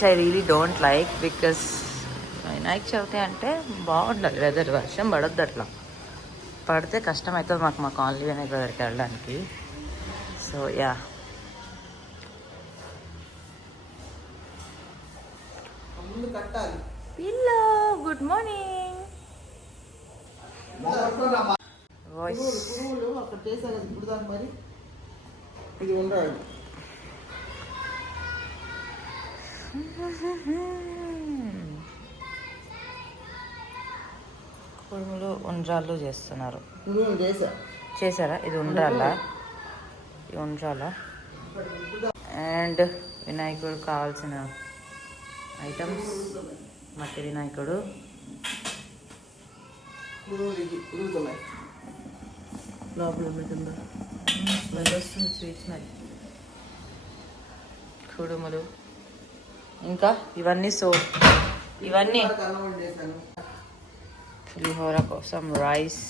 Which I really don't like because Vinayaka Chavithi అంటే బాగుండాలి weather, వర్షం పడొద్దు. అట్లా పడితే కష్టం అవుతుంది మాకు మా కాలనీ వినాయక దగ్గరికి వెళ్ళడానికి. So yeah, pillow good morning. Voice కుడుములు ఉండ్రాళ్ళు చేస్తున్నారు. చేశారా? ఇది ఉండ్రాలా? ఇది ఉండ్రాలా? అండ్ వినాయకుడు కావాల్సిన ఐటమ్స్, మట్టి వినాయకుడు, స్వీట్ స్మెల్, కుడుములు, ఇంకా ఇవన్నీ ఇవన్నీ పులిహోర కోసం రైస్,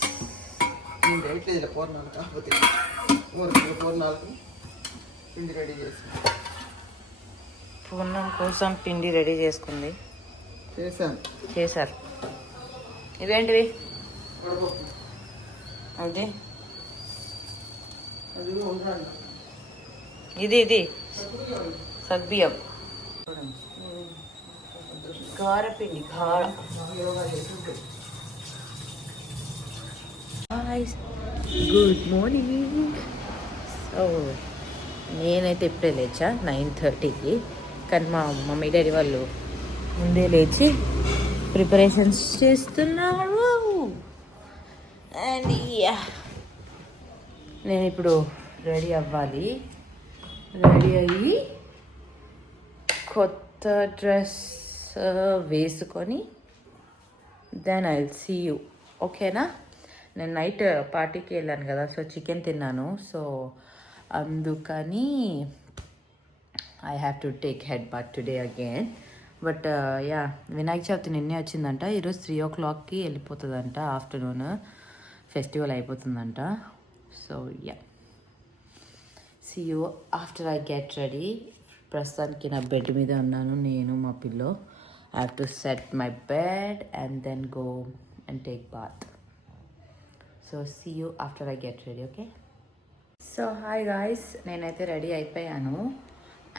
పూర్ణం కోసం పిండి రెడీ చేసుకుంది. చేశారు. ఇవేంటివి? అది ఇది సగ్బియ్యం, గారపిండి, గార. Good morning. సో నేనైతే ఇప్పుడే లేచా 9:30కి, కానీ మా మమ్మీ డాడీ వాళ్ళు ముందే లేచి ప్రిపరేషన్స్ చేస్తున్నారు. అండ్ నేను ఇప్పుడు రెడీ అవ్వాలి. రెడీ అయ్యి కొత్త డ్రెస్ వేసుకొని then I will see you. ఓకేనా? నేను నైట్ పార్టీకి వెళ్ళాను కదా, సో చికెన్ తిన్నాను. సో అందుకని I have to take head bath today again. But yeah, Vinayaka Chavithi నిన్నే వచ్చిందంట. ఈరోజు 3 o'clockకి వెళ్ళిపోతుందంట. ఆఫ్టర్నూన్ ఫెస్టివల్ అయిపోతుందంట. So yeah, see you after I get ready. ప్రస్తుతానికి నా బెడ్ మీద ఉన్నాను నేను, మా pillow. I have to set my bed and then go and take bath. So see you after I get ready. Okay? So hi guys, నేనైతే ready అయిపోయాను.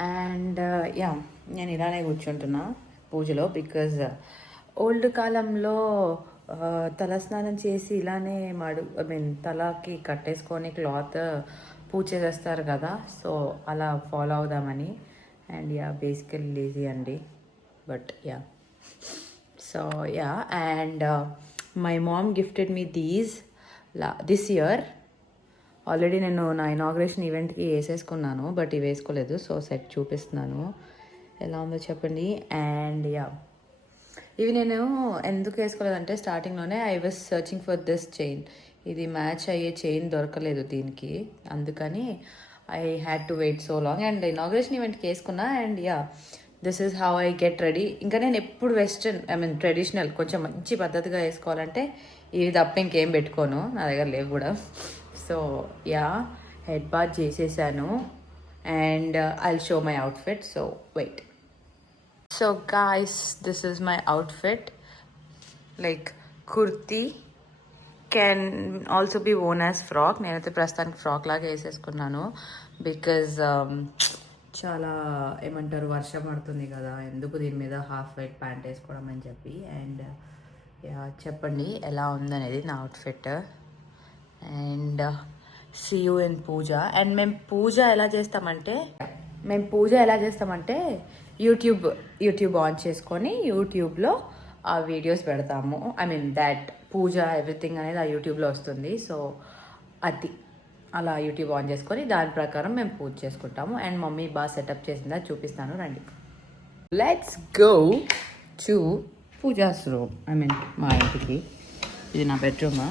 And yeah, నేను ఇలానే కూర్చుంటున్నా పూజలో. బికాజ్ ఓల్డ్ కాలంలో తలస్నానం చేసి ఇలానే తలకి కట్టేసుకొని క్లాత్ పూజ చేస్తారు కదా, సో అలా ఫాలో అవుదామని. అండ్ యా, బేసికల్లీ లేజీ అండి, but yeah. So yeah, and my mom gifted me this year. Already నేను నా ఇనాగ్రేషన్ ఈవెంట్కి వేసేసుకున్నాను, బట్ ఇవి వేసుకోలేదు. సో సెట్ చూపిస్తున్నాను, ఎలా ఉందో చెప్పండి. అండ్ యా, ఇవి నేను ఎందుకు వేసుకోలేదంటే స్టార్టింగ్లోనే I was searching for this chain. ఇది మ్యాచ్ అయ్యే చైన్ దొరకలేదు దీనికి, అందుకని I had to wait so long. And inauguration ఈవెంట్కి వేసుకున్నా. And yeah, this is how I get ready. ఇంకా నేను ఎప్పుడు వెస్ట్రన్ ట్రెడిషనల్ కొంచెం మంచి పద్ధతిగా వేసుకోవాలంటే ఇవి తప్ప ఇంకేం పెట్టుకోను, నా దగ్గర లేవు కూడా. సో యా, హెడ్ బాత్ చేసేసాను and I'll show my outfit. So wait. So guys, this is my outfit. Like kurti can also be worn as frock. నేనైతే ప్రస్తుతానికి ఫ్రాక్ లాగా వేసేసుకున్నాను. బికాజ్ చాలా ఏమంటారు, వర్షం పడుతుంది కదా, ఎందుకు దీని మీద హాఫ్ వైట్ ప్యాంట్ వేసుకోవడం అని చెప్పి. అండ్ యా, చెప్పండి ఎలా ఉందనేది నా outfit. And see you in puja. And మేము పూజ ఎలా చేస్తామంటే యూట్యూబ్ ఆన్ చేసుకొని యూట్యూబ్లో ఆ వీడియోస్ పెడతాము. దాట్ పూజ ఎవ్రీథింగ్ అనేది ఆ యూట్యూబ్లో వస్తుంది. సో అది అలా యూట్యూబ్ ఆన్ చేసుకొని దాని ప్రకారం మేము పూజ చేసుకుంటాము. అండ్ మమ్మీ బాగా సెటప్ చేసిందా చూపిస్తాను, రండి. Let's go to puja's room. మా ఇంటికి ఇది నా బెడ్రూమ్.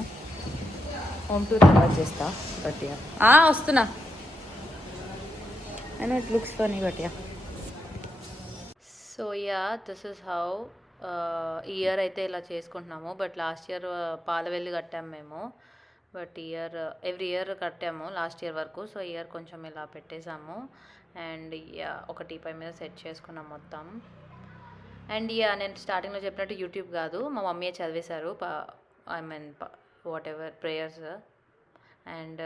హోమ్ టూర్ తర్వాత చేస్తా, బట్ యా వస్తున్నా. And it looks funny, but yeah. So yeah, this is how year అయితే ఇలా చేసుకుంటున్నాము. బట్ లాస్ట్ ఇయర్ పాలవెల్లి కట్టాము మేము, బట్ ఎవ్రీ ఇయర్ కట్టాము లాస్ట్ ఇయర్ వరకు. సో ఇయర్ కొంచెం ఇలా పెట్టేసాము. అండ్ యా, ఒక టీపై మీద సెట్ చేసుకున్నాం మొత్తం. అండ్ యా నేను స్టార్టింగ్లో చెప్పినట్టు యూట్యూబ్ కాదు, మా మమ్మీయే చదివేశారు. I mean whatever prayers. And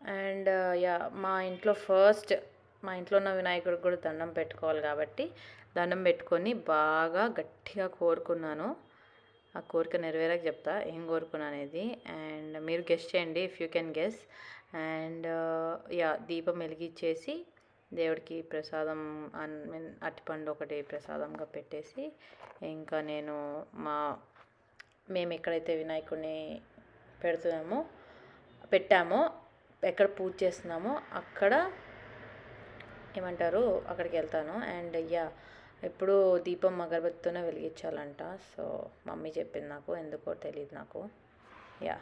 and yeah మా ఇంట్లో ఉన్న వినాయకుడికి కూడా దండం పెట్టుకోవాలి కాబట్టి దండం పెట్టుకొని బాగా గట్టిగా కోరుకున్నాను. ఆ కోరిక నెరవేరాక చెప్తా ఏం కోరుకున్నా అనేది. అండ్ మీరు గెస్ చేయండి if you can guess. And yeah దీపం వెలిగించేసి దేవుడికి ప్రసాదం అరటిపండు ఒకటి ప్రసాదంగా పెట్టేసి ఇంకా మేము ఎక్కడైతే వినాయకుడిని పెట్టామో ఎక్కడ పూజ చేస్తున్నామో అక్కడ ఏమంటారు అక్కడికి వెళ్తాను. అండ్ యా ఎప్పుడు దీపం అగరబత్తితోనే వెలిగించాలంట. సో మమ్మీ చెప్పింది నాకు, ఎందుకో తెలియదు నాకు. యా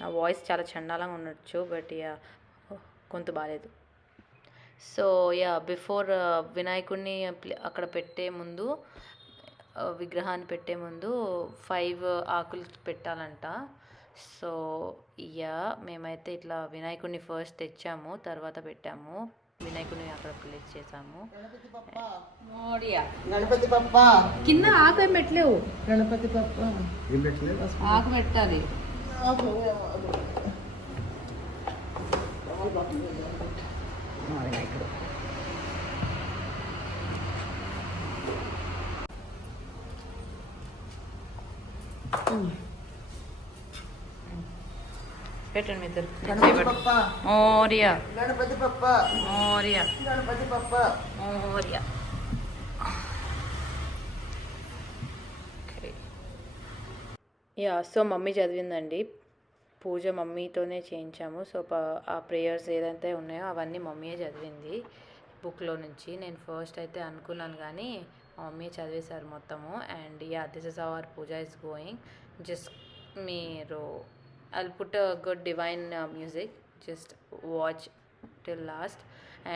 నా వాయిస్ చాలా చండాలంగా ఉండొచ్చు, బట్ యా గొంతు బాగాలేదు. సో యా బిఫోర్ వినాయకుడిని అక్కడ పెట్టే ముందు, విగ్రహాన్ని పెట్టే ముందు 5 ఆకులు పెట్టాలంట. సో యా మేమైతే ఇట్లా వినాయకుడిని ఫస్ట్ తెచ్చాము, తర్వాత పెట్టాము. వినాయకుడిని అక్కడ ప్లేస్ చేసాము. గణపతి పప్ప కింద ఆకు ఏం పెట్టలేవు, గణపతి పప్ప ఆకు పెట్టాలి. వినాయకుడు పెట్టండి మీ ఇద్దరు. గణపతి పప్ప ఓరియా గణపతి పప్ప ఓరియా గణపతి పప్ప ఓరియా. యా సో మమ్మీ చదివిందండి, పూజ మమ్మీతోనే చేయించాము. సో ఆ ప్రేయర్స్ ఏదైతే ఉన్నాయో అవన్నీ మమ్మీయే చదివింది బుక్లో నుంచి. నేను ఫస్ట్ అయితే అనుకున్నాను కానీ మా మమ్మీ చదివేశారు మొత్తము. And yeah this is our puja is going. Just మీరు I'll put a good divine music, just watch till last.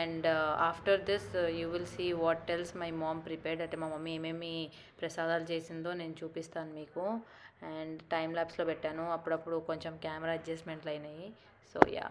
And after this you will see what else my mom prepared. అంటే మా mummy ఏమేమి ప్రసాదాలు చేసిందో నేను చూపిస్తాను మీకు. అండ్ టైం ల్యాబ్స్లో పెట్టాను, అప్పుడప్పుడు కొంచెం కెమెరా అడ్జస్ట్మెంట్లు అయినాయి. సో యా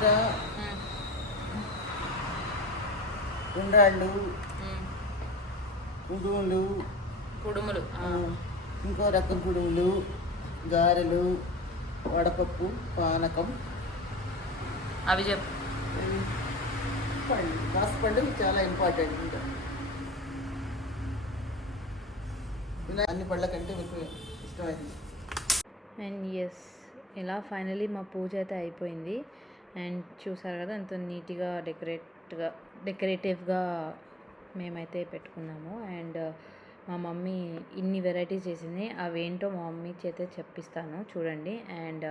కూర, ఉండ్రాళ్ళు, కుడుములు, కుడుములు ఇంకో రకం కుడుములు, గారెలు, వడపప్పు, పానకం. అవి చెప్పు. పండు రాసిపండు చాలా ఇంపార్టెంట్. ఇంకా అన్ని పళ్ళ కంటే మీకు ఇష్టమైంది. అండ్ ఎస్, ఇలా ఫైనలీ మా పూజ అయితే అయిపోయింది. అండ్ చూసారు కదా ఎంతో నీట్గా డెకరేటివ్గా మేమైతే పెట్టుకున్నాము. అండ్ మా మమ్మీ ఇన్ని వెరైటీస్ చేసింది, అవేంటో మా మమ్మీ చేతే చెప్పిస్తాను చూడండి. అండ్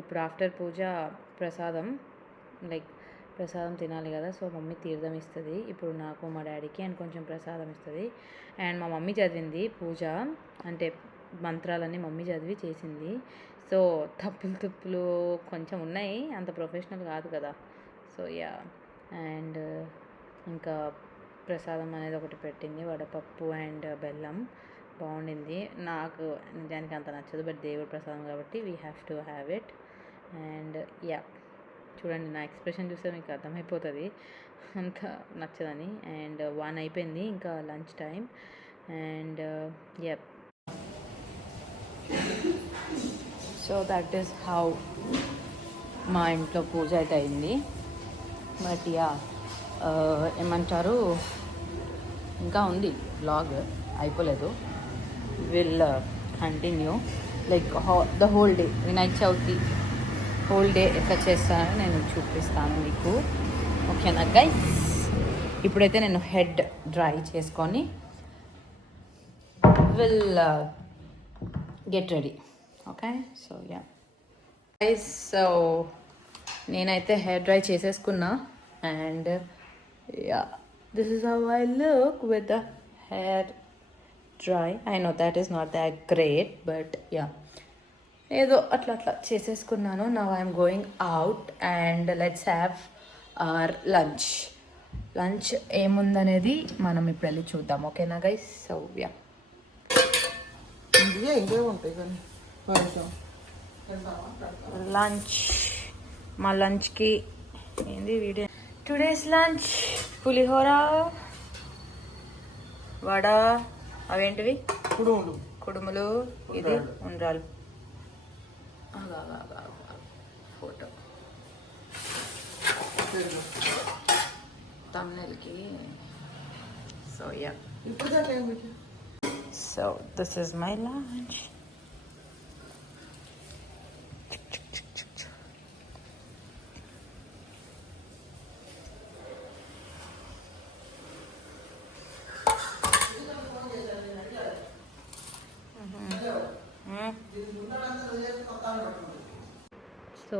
ఇప్పుడు ఆఫ్టర్ పూజ ప్రసాదం ప్రసాదం తినాలి కదా, సో మమ్మీ తీర్థం ఇస్తుంది ఇప్పుడు నాకు, మా డాడీకి, అండ్ కొంచెం ప్రసాదం ఇస్తుంది. అండ్ మా మమ్మీ చదివింది పూజ, అంటే మంత్రాలన్నీ మమ్మీ చదివి చేసింది. సో తప్పులు కొంచెం ఉన్నాయి, అంత ప్రొఫెషనల్ కాదు కదా. సో యా, అండ్ ఇంకా ప్రసాదం అనేది ఒకటి పెట్టింది, వడపప్పు అండ్ బెల్లం. బాగుండింది. నాకు నిజానికి అంత నచ్చదు, బట్ దేవుడి ప్రసాదం కాబట్టి we have to have it. And yeah, చూడండి నా ఎక్స్ప్రెషన్ చూస్తే మీకు అర్థమైపోతుంది అంత నచ్చదని. అండ్ 1 అయిపోయింది, ఇంకా lunch time. And yeah, so that is how మా ఇంట్లో పూజ అయితే అయింది. బట్ యా, ఏమంటారు, ఇంకా ఉంది వ్లాగ్, అయిపోలేదు. Will continue the whole day, Vinayaka Chavithi whole day ఎట్లా చేస్తానని నేను చూపిస్తాను మీకు. ఓకేనా గైస్, ఇప్పుడైతే నేను హెడ్ డ్రై చేసుకొని will get ready. Okay, so yeah guys, so నేనైతే హెయిర్ డ్రై చేసేసుకున్నా. And yeah, this is how I look with the hair dry. I know that is not that great, but yeah, ఏదో అట్లా చేసేసుకున్నాను. Now I'm going out and let's have our lunch. Lunch ఏముందనేది మనం ఇప్పుడు వెళ్ళి చూద్దాం. ఓకేనా guys, so yeah, ఇంకే ఉంటాయి కానీ లంచ్. మా లంచ్కి ఏంది video, today's lunch pulihora, vada, అవేంటివి కుడుములు, ఇది ఉండ్రాలు. ఫోటో తమ్నెల్కి. So yeah, so this is my lunch. So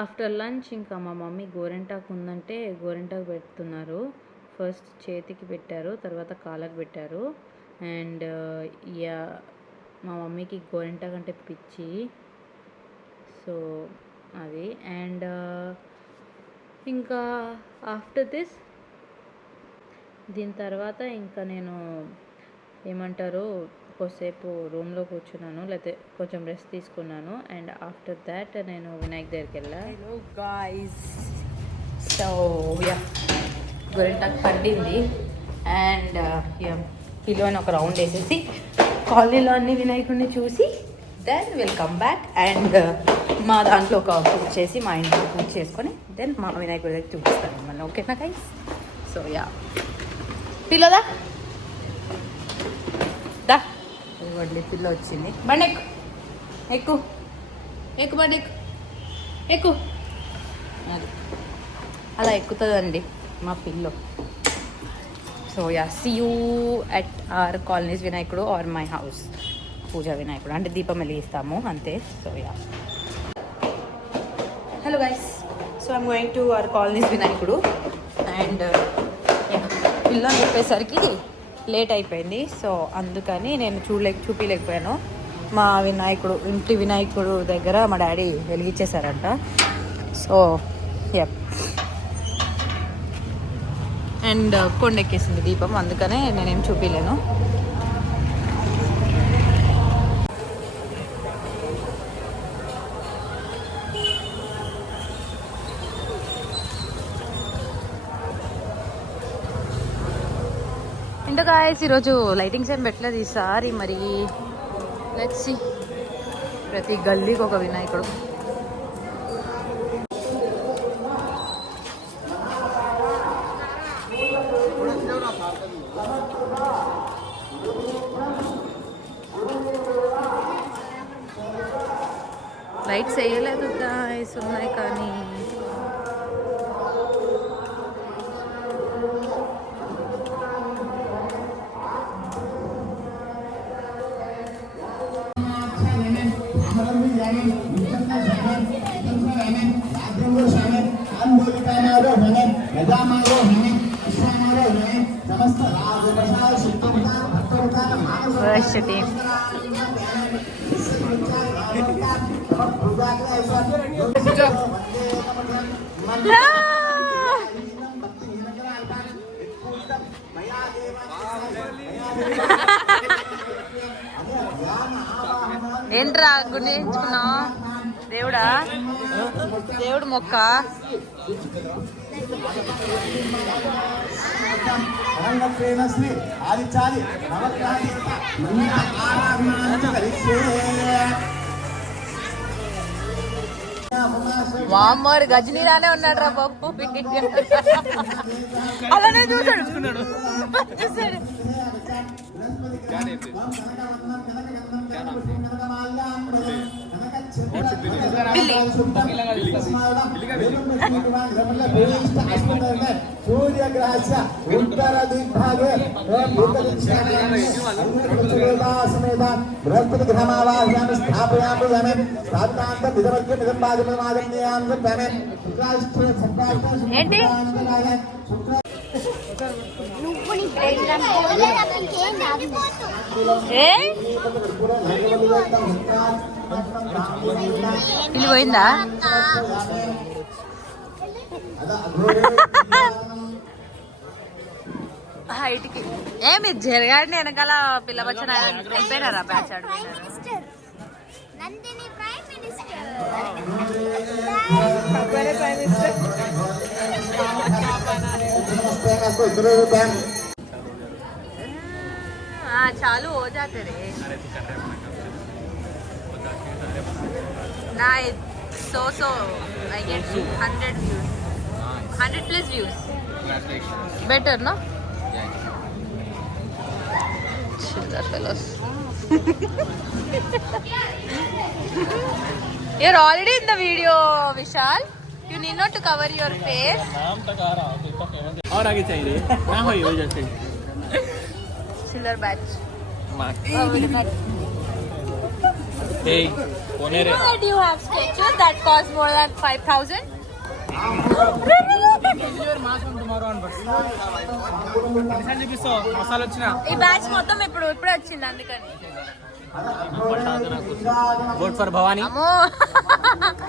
after lunch ఇంకా మా మమ్మీ గోరెంటాకు ఉందంటే గోరెంటాకు పెడుతున్నారు. ఫస్ట్ చేతికి పెట్టారు, తర్వాత కాళ్ళకి పెట్టారు. అండ్ యా, మా మమ్మీకి గోరెంటాకు అంటే పిచ్చి, సో అది. అండ్ ఇంకా ఆఫ్టర్ దిస్, దీని తర్వాత ఇంకా నేను ఏమంటారు కొద్దిసేపు రూమ్లో కూర్చున్నాను, లేకపోతే కొంచెం రెస్ట్ తీసుకున్నాను. అండ్ ఆఫ్టర్ దాట్ నేను వినాయక్ దగ్గరికి వెళ్ళా. హలో గాయ్స్, సో యా, గోరింటాకు పండింది. అండ్ యా, కిలోని ఒక రౌండ్ వేసేసి కాలనీలో అన్ని వినాయకుడిని చూసి then will come back. And మా దాంట్లో ఒక పూజ చేసి, మా ఇంట్లో పూజ చేసుకొని దెన్ మా వినాయకుడి దగ్గర చూపిస్తాను మళ్ళీ. ఓకేనా గైస్, సో యా, పిల్లదా దా, వడ్లీ పిల్ల వచ్చింది. బండి ఎక్కు ఎక్కు బండి ఎక్కు. అది అలా ఎక్కుతుందండి మా పిల్ల. So yeah, see you at our colonies Vinayakudu or my house puja Vinayakudu, అంటే దీపం వెలిగిస్తాము అంతే. So yeah, hello guys, so I'm going to our colonies Vinayakudu. And పిల్లని చెప్పేసరికి లేట్ అయిపోయింది, సో అందుకని నేను చూపించలేకపోయాను. మా వినాయకుడు, ఇంటి వినాయకుడు దగ్గర మా డాడీ వెలిగించేశారంట. సో యప్, అండ్ కొండెక్కేసింది దీపం, అందుకనే నేనేం చూపించలేను. గాయస్ ఈరోజు లైటింగ్స్ ఏం పెట్టలేదు ఈసారి. మరి లెట్స్ సీ. ప్రతి గల్లీకి ఒక వినాయకుడు. లైట్స్ వేయలేదు గాయస్, ఉన్నాయి కానీ ఏంట్రా గుడి చేయించుకున్నావు? దేవుడా, దేవుడు మొక్క. వామ్మోరు గజనీరానే ఉన్నాడు రా బాబు. అలానే చూసాడు. सूर्यग्रहस्य उत्तर दिग्भागे बृहस्पति ग्रहमावाहयामि स्थापयामि यमे स्थापनान्तं विधवज्ञ विधम्बागमनागम्यां सत्तमे ఏంటి ఇది పోయిందా? హైట్కి ఏమి జరగాడిని వెనకాల పిల్ల వచ్చిన వెళ్ళిపోయినారా బ్యాచ్ చాలు हो जाते रे ना. so I get 100 plus views. Better no? Children fellows. You're already in the video, Vishal. You need not to cover your face. और आगे चाहिए ना हो जैसे Chiller batch. hey kone re Why do you have statues that cost more than 5,000? Masala వచ్చిన ఈ batch మొత్తం ఇప్పుడే వచ్చింది అందుకని. वोट फॉर भवानी అమ్మో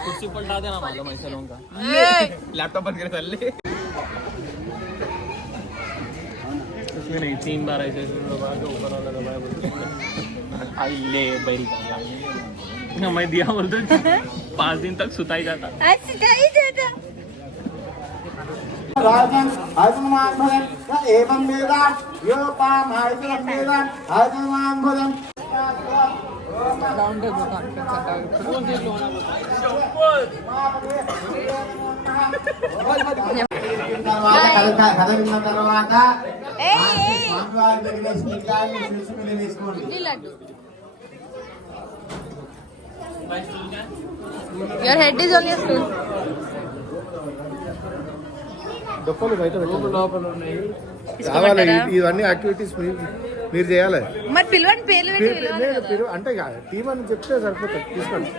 कुर्सी पलटा देना मालूम ऐसे लोगों का लैपटॉप बंद कर ले उसमें नहीं 3 बार ऐसे दबा के ऊपर वाला दबाया बोलते आई ले बैरी ना मैं दिया बोलते 5 दिन तक सुता ही जाता राजन हनुमान भजन एवं वेदा यो पाम हरितम वेदा हनुमान भजन Your head is only a stool. డొక్కలు బయట రావాలి. ఇవన్నీ యాక్టివిటీస్ మీరు చేయాలి. మరి పిలవండి, పేర్లు అంటే టీం అని చెప్తే సరిపోతుంది. తీసుకోండి.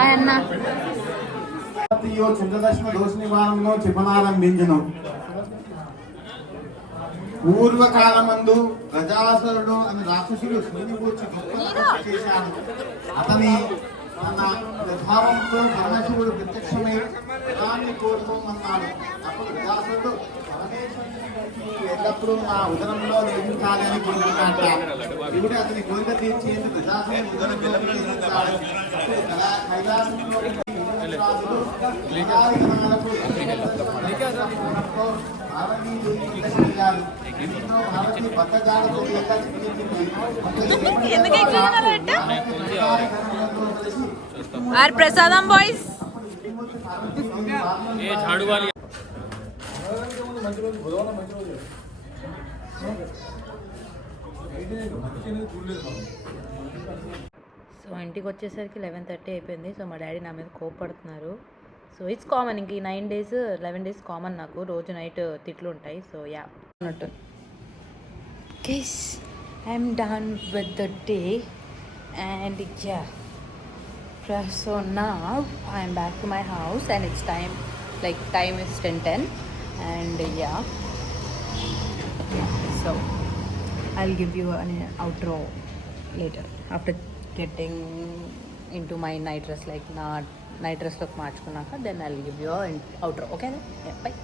అన్న చింతదశమ దోష నివారణలో చెప్పనారంభించను. పూర్వకాలమందు గజాసురుడు అని రాక్షసుడు శివుని గూర్చి గొప్ప తపస్సు చేశాడు. అతని తన ప్రభావంతో పరమశివుడు ప్రత్యక్షమై వరాన్ని కోరుకోమన్నాడు. అప్పుడు వ్యాసుడు పరమేశ్వరుని కలిసి ఎల్లప్పుడూ నా ఉదరంలో నిలిపించాలని కోరుకున్నాట. శివుడు అతని కోరిక తీర్చేందుకు విలాసుని ఉదరంలో నిలిపించాడు. అప్పుడు కైలాసంలో రాజులు విహారగణాలకు పార్వతీదేవిని దర్శించారు. ఇంట్లో పార్వతి బద్దగాలతో లేక ఆర్ ప్రసాదం బాయ్స్ ఏ झाड़ू वाली సో ఇంటికి వచ్చేసరికి 11:30 అయిపోయింది. సో మా డాడీ నా మీద కోపడుతున్నారు. సో ఇట్స్ కామన్, ఇంక ఈ 9 days 11 days కామన్ నాకు. రోజు నైట్ తిట్లు ఉంటాయి. సో యా అన్నట్టు guys I'm done with the day and yeah so now I'm back to my house and it's time, like time is 10:10 and yeah, so I'll give you an outro later after getting into my night dress, like na night dress look marchukunnaka, then I'll give you an outro. Okay, yeah, bye.